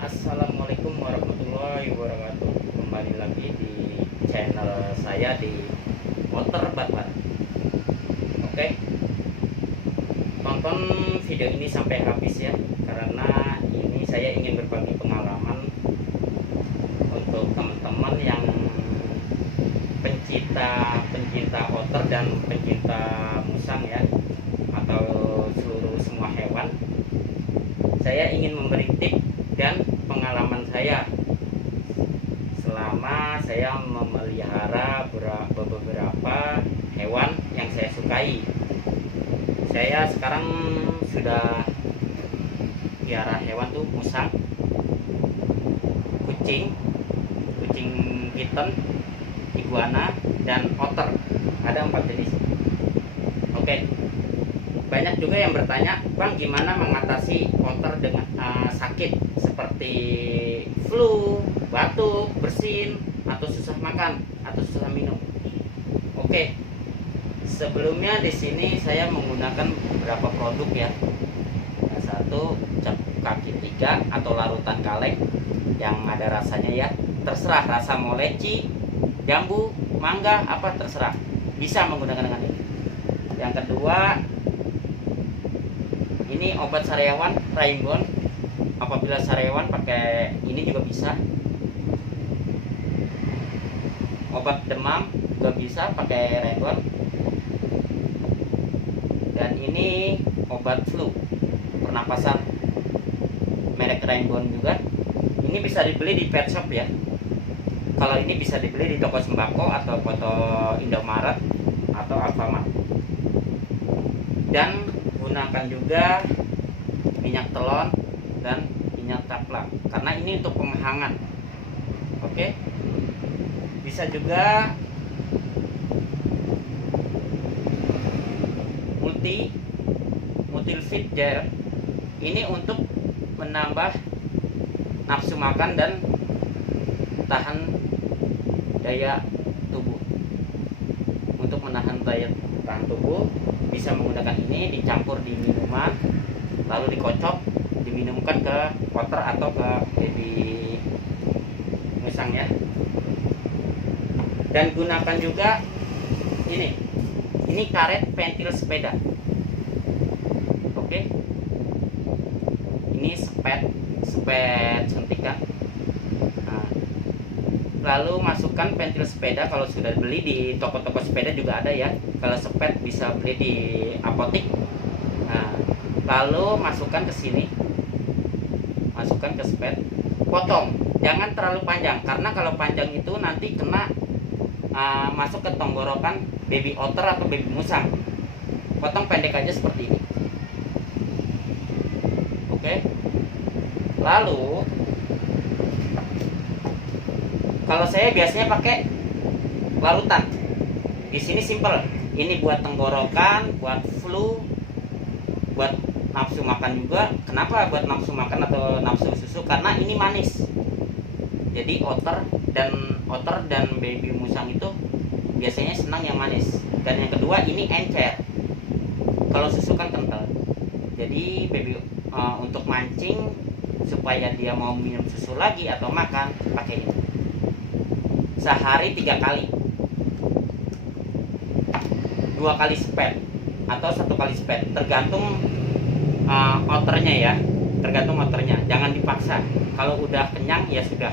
Assalamualaikum warahmatullahi wabarakatuh. Kembali lagi di channel saya di Motor Batman. Oke, tonton video ini sampai habis ya, karena ini saya ingin berbagi pengalaman untuk teman-teman yang pencinta otter dan pencinta musang ya, atau seluruh semua hewan. Saya ingin memberi tips dan pengalaman saya selama saya memelihara beberapa hewan yang saya sukai. Saya sekarang sudah pelihara hewan tuh musang, kucing kitten, iguana, dan otter. Ada 4 jenis. Oke. Banyak juga yang bertanya, Bang, gimana mengatasi otter dengan sakit seperti flu, batuk, bersin, atau susah makan, atau susah minum. Oke, sebelumnya di sini saya menggunakan beberapa produk ya. Yang satu cap kaki 3 atau larutan kaleng yang ada rasanya ya. Terserah rasa mau leci, jambu, mangga, apa terserah. Bisa menggunakan dengan ini. Yang kedua, ini obat sariawan Rainbow. Apabila sariawan pakai ini juga bisa. Obat demam juga bisa pakai Rainbow. Dan ini obat flu pernapasan merek Rainbow juga. Ini bisa dibeli di pet shop ya. Kalau ini bisa dibeli di toko sembako atau toko Indomaret atau Alfamart. Dan gunakan juga minyak telon dan minyak taplak, karena ini untuk penghangat. Oke, bisa juga multivit gel. Ini untuk menambah nafsu makan dan tahan daya tubuh. Untuk menahan daya tahan tubuh, bisa menggunakan ini, dicampur di minuman, lalu dikocok, diminumkan ke otter atau ke baby musang ya. Dan gunakan juga ini karet pentil sepeda. Oke, ini spet suntikan. Nah, lalu masukkan pentil sepeda. Kalau sudah beli di toko-toko sepeda juga ada ya. Kalau spet bisa beli di apotik. Nah, lalu masukkan ke sini, masukkan ke spet, potong, jangan terlalu panjang, karena kalau panjang itu nanti kena masuk ke tenggorokan baby otter atau baby musang. Potong pendek aja seperti ini. Oke, lalu kalau saya biasanya pakai larutan. Di sini simple. Ini buat tenggorokan, buat flu, buat nafsu makan juga. Kenapa buat nafsu makan atau nafsu susu? Karena ini manis. Jadi otter dan baby musang itu biasanya senang yang manis. Dan yang kedua, ini encer. Kalau susu kan kental. Jadi baby untuk mancing supaya dia mau minum susu lagi atau makan, pakai ini. Sehari 3 kali. 2 kali spet atau 1 kali spet, tergantung otternya ya, tergantung otternya. Jangan dipaksa. Kalau udah kenyang ya sudah,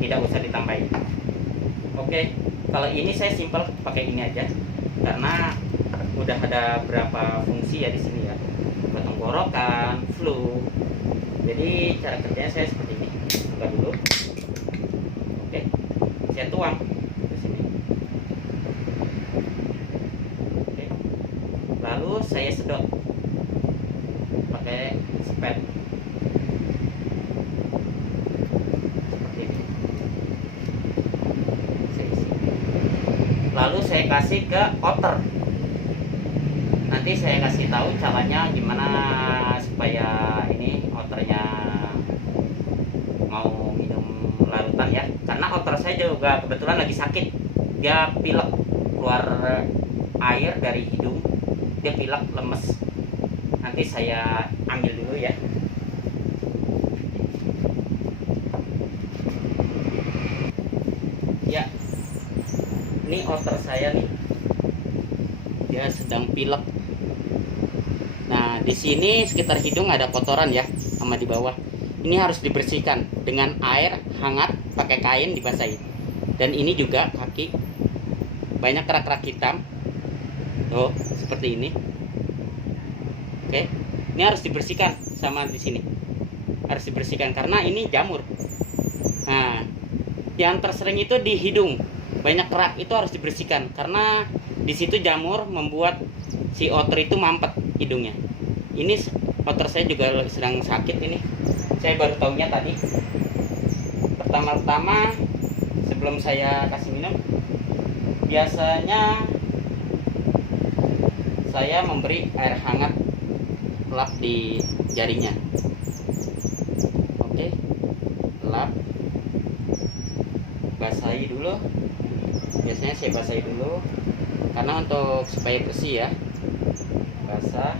tidak usah ditambahin. Oke, kalau ini saya simpel pakai ini aja, karena udah ada berapa fungsi ya di sini ya, buat tenggorokan, flu. Jadi cara kerjanya saya seperti ini. Buka dulu. Oke, saya tuang ke sini. Oke, lalu saya sedot pakai spet seperti ini. Saya isi. Lalu saya kasih ke otter. Nanti saya kasih tahu caranya gimana supaya ini otternya mau minum larutan ya. Karena otter saya juga kebetulan lagi sakit. Dia pilek, keluar air dari hidung. Dia pilek, lemes. Nanti saya ambil dulu ya. Ini otter saya nih, dia sedang pilek. Nah, di sini sekitar hidung ada kotoran ya, sama di bawah. Ini harus dibersihkan dengan air hangat, pakai kain dibasahi. Dan ini juga kaki banyak kerak-kerak hitam. Tuh, seperti ini. Oke. Ini harus dibersihkan sama di sini. Harus dibersihkan karena ini jamur. Nah, yang tersering itu di hidung. Banyak kerak itu harus dibersihkan karena di situ jamur membuat si otter itu mampet hidungnya. Ini otter saya juga sedang sakit ini. Saya baru tahunya tadi. Pertama-tama sebelum saya kasih minum, biasanya saya memberi air hangat lap di jarinya. Oke, lap, basahi dulu. Biasanya saya basahi dulu karena untuk supaya bersih ya. Basah.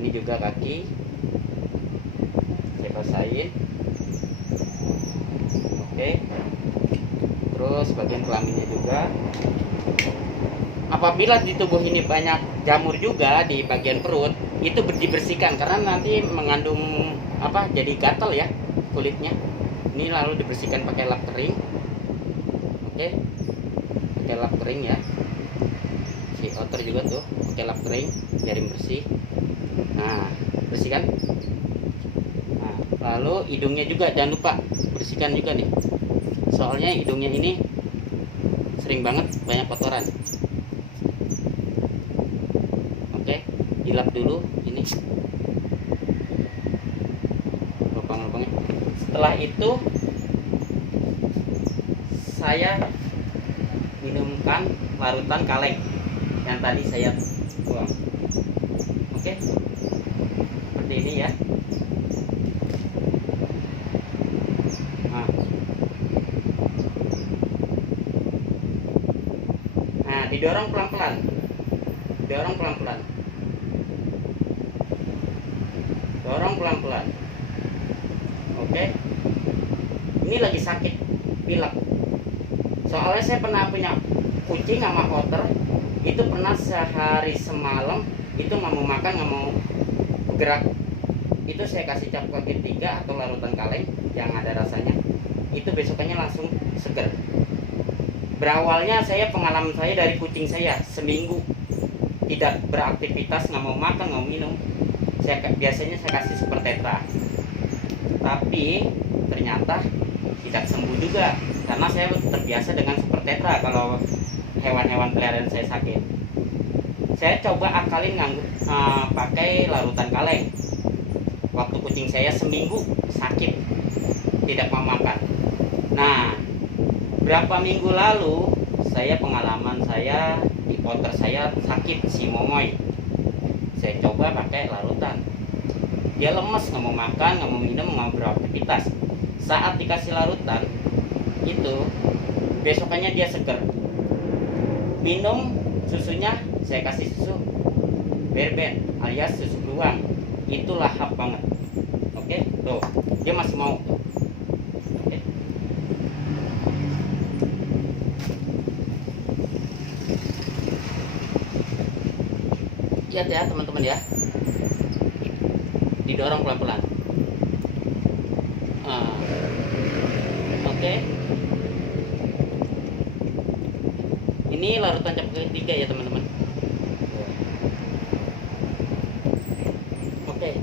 Ini juga kaki saya basahin. Oke, terus bagian kelaminnya juga. Apabila di tubuh ini banyak jamur juga di bagian perut, itu dibersihkan karena nanti mengandung jadi gatal ya kulitnya. Ini lalu dibersihkan pakai lap kering. Oke, pakai lap kering ya. Si otter juga tuh pakai lap kering biar bersih. Nah, bersihkan. Nah, lalu hidungnya juga jangan lupa bersihkan juga nih. Soalnya hidungnya ini sering banget banyak kotoran. Oke, dilap dulu ini lubang-lubangnya. Setelah itu saya minumkan larutan kaleng yang tadi saya buang. Oke, seperti ini ya. Nah, didorong pelan-pelan, dorong pelan-pelan, dorong pelan-pelan. Oke, ini lagi sakit pilek. Soalnya saya pernah punya kucing sama otter, itu pernah sehari semalam itu nggak mau makan, nggak mau bergerak. Itu saya kasih cap kotir 3 atau larutan kaleng yang ada rasanya, itu besokannya langsung seger. Berawalnya pengalaman saya dari kucing saya seminggu tidak beraktivitas, nggak mau makan, nggak mau minum. Biasanya saya kasih super tetra, tapi ternyata tidak sembuh juga karena saya terbiasa dengan super tetra kalau hewan-hewan peliharaan saya sakit. Saya coba akalin pakai larutan kaleng. Waktu kucing saya seminggu sakit tidak mau makan. Nah, berapa minggu lalu pengalaman saya di otter saya sakit, si Momoy. Saya coba pakai larutan. Dia lemes, nggak mau makan, nggak mau minum, nggak mau beraktivitas. Saat dikasih larutan itu besokannya dia seger. Minum susunya, saya kasih susu berben alias susu beruang. Itu lahap banget. Oke, tuh dia masih mau. Oke. Lihat ya teman-teman ya, didorong pelan-pelan. Oke. Ini larutan cap ketiga ya teman-teman. Oke.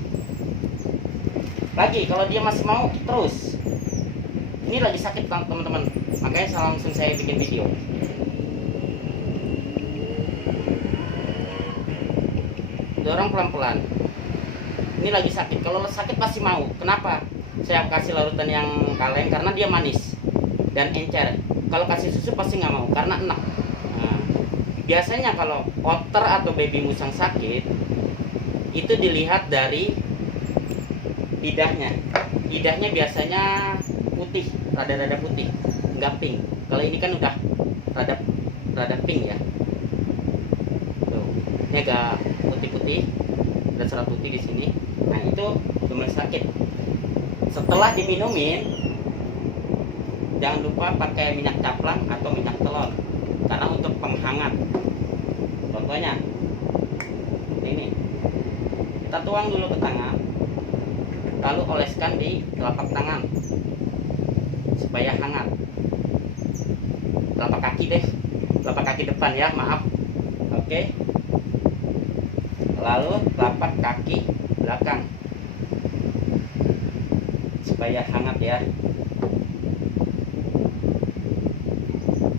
Lagi kalau dia masih mau terus. Ini lagi sakit teman-teman, makanya langsung saya bikin video. Dorong pelan-pelan. Ini lagi sakit. Kalau sakit pasti mau. Kenapa? Saya kasih larutan yang kaleng karena dia manis dan encer. Kalau kasih susu pasti nggak mau karena enak. Nah, biasanya kalau otter atau baby musang sakit itu dilihat dari lidahnya. Lidahnya biasanya putih, rada-rada putih, nggak pink. Kalau ini kan udah rada pink ya. Tuh, ini agak putih-putih, ada serat putih di sini. Nah, itu mulai sakit. Setelah diminumin, jangan lupa pakai minyak caplang atau minyak telon karena untuk penghangat. Contohnya ini, kita tuang dulu ke tangan, lalu oleskan di telapak tangan supaya hangat. Telapak kaki deh, telapak kaki depan ya, maaf. Oke, lalu telapak kaki belakang supaya hangat ya.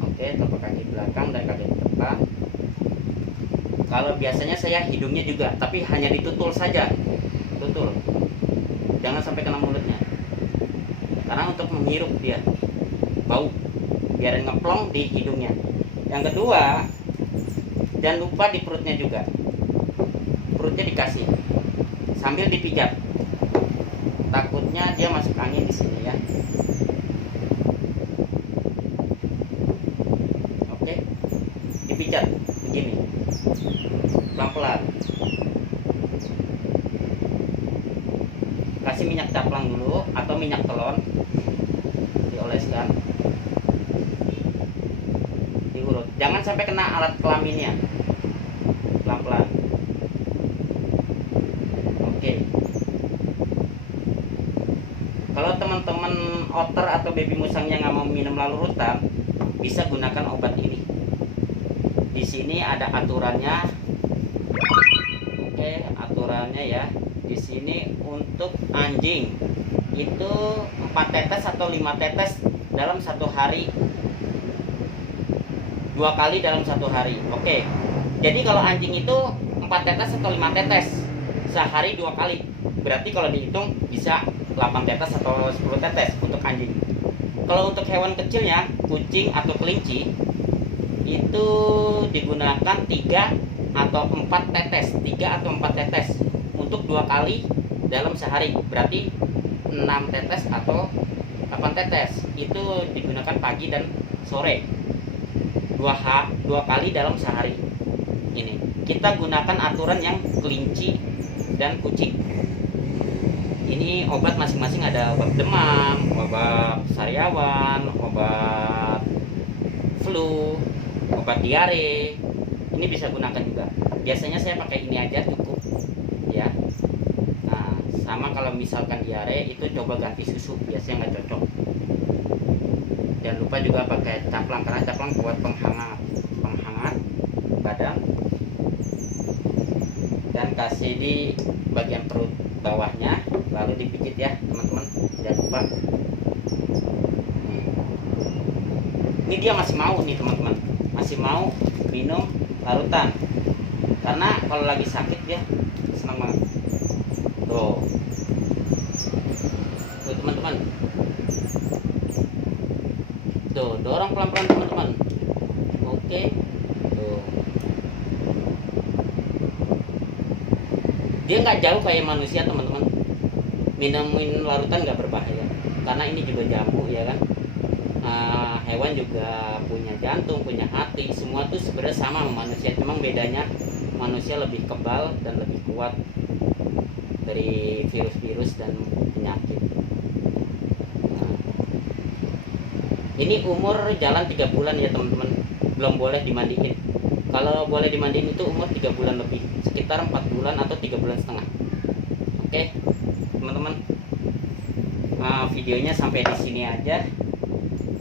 Oke, telapak kaki belakang dan kaki depan. Kalau biasanya saya hidungnya juga, tapi hanya ditutul saja, tutul, jangan sampai kena mulutnya, karena untuk menghirup dia bau, biar ngeplong di hidungnya. Yang kedua, jangan lupa di perutnya juga, perutnya dikasih sambil dipijat, takutnya dia masuk angin di sini ya. Oke, dipijat begini, pelan-pelan. Kasih minyak caplang dulu atau minyak telon, dioleskan, diurut, jangan sampai kena alat kelaminnya, pelan-pelan. Oke, kalau teman-teman otter atau baby musangnya nggak mau minum larutan, bisa gunakan obat ini. Di sini ada aturannya. Oke, aturannya ya. Di sini untuk anjing itu 4 tetes atau 5 tetes dalam satu hari, 2 kali dalam satu hari. Oke, jadi kalau anjing itu 4 tetes atau 5 tetes sehari 2 kali, berarti kalau dihitung bisa 8 tetes atau 10 tetes untuk anjing. Kalau untuk hewan kecilnya, kucing atau kelinci, itu digunakan 3 atau 4 tetes, 3 atau 4 tetes untuk 2 kali dalam sehari, berarti 6 tetes atau 8 tetes. Itu digunakan pagi dan sore, 2 kali dalam sehari. Ini kita gunakan aturan yang kelinci dan kucing. Ini obat masing-masing, ada obat demam, obat sariawan, obat flu, obat diare. Ini bisa gunakan juga. Biasanya saya pakai ini aja cukup ya. Nah, sama kalau misalkan diare itu coba ganti susu, biasanya nggak cocok. Jangan lupa juga pakai caplang, karena caplang buat penghangat badan. Dan kasih di bagian perut bawahnya, lalu dipijit ya teman-teman, jangan lupa. Ini dia masih mau nih teman-teman, masih mau minum larutan, karena kalau lagi sakit dia senang banget. Tuh teman-teman, tuh dorong pelan-pelan teman-teman. Oke, tuh dia nggak jauh kayak manusia teman-teman. Minumin larutan nggak berbahaya, karena ini juga jambu ya kan. Hewan juga punya jantung, punya hati, semua tuh sebenarnya sama sama manusia, cuma bedanya manusia lebih kebal dan lebih kuat dari virus-virus dan penyakit. Ini umur jalan 3 bulan ya teman-teman, belum boleh dimandiin. Kalau boleh dimandiin itu umur 3 bulan lebih, sekitar 4 bulan atau 3 bulan setengah. Oke teman-teman, videonya sampai di sini aja.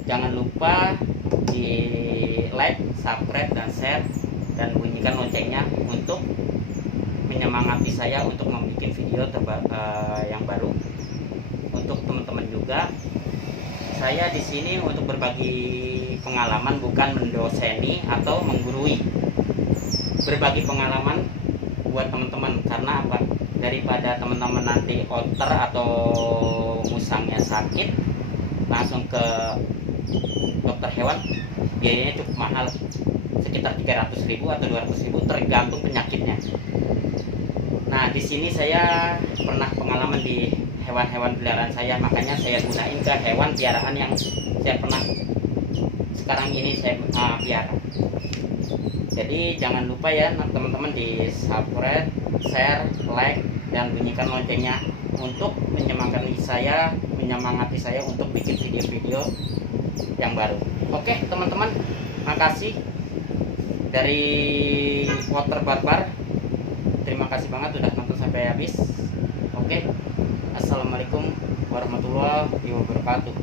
Jangan lupa di like, subscribe, dan share, dan bunyikan loncengnya untuk menyemangati saya untuk membuat video yang baru. Untuk teman-teman juga, saya di sini untuk berbagi pengalaman, bukan mendoseni atau menggurui. Berbagi pengalaman buat teman-teman, karena apa? Daripada teman-teman nanti otter atau musangnya sakit langsung ke dokter hewan, biayanya cukup mahal, sekitar 300.000 atau 200.000 tergantung penyakitnya. Nah, di sini saya pernah pengalaman di hewan-hewan peliharaan saya, makanya saya gunain ke hewan piaraan yang saya pernah sekarang ini saya piara. Jadi jangan lupa ya teman-teman, di subscribe, share, like, dan bunyikan loncengnya untuk menyemangati saya untuk bikin video-video yang baru. Oke teman-teman, makasih. dari Water Barbar. Terima kasih banget udah nonton sampai habis. Oke, assalamualaikum warahmatullahi wabarakatuh.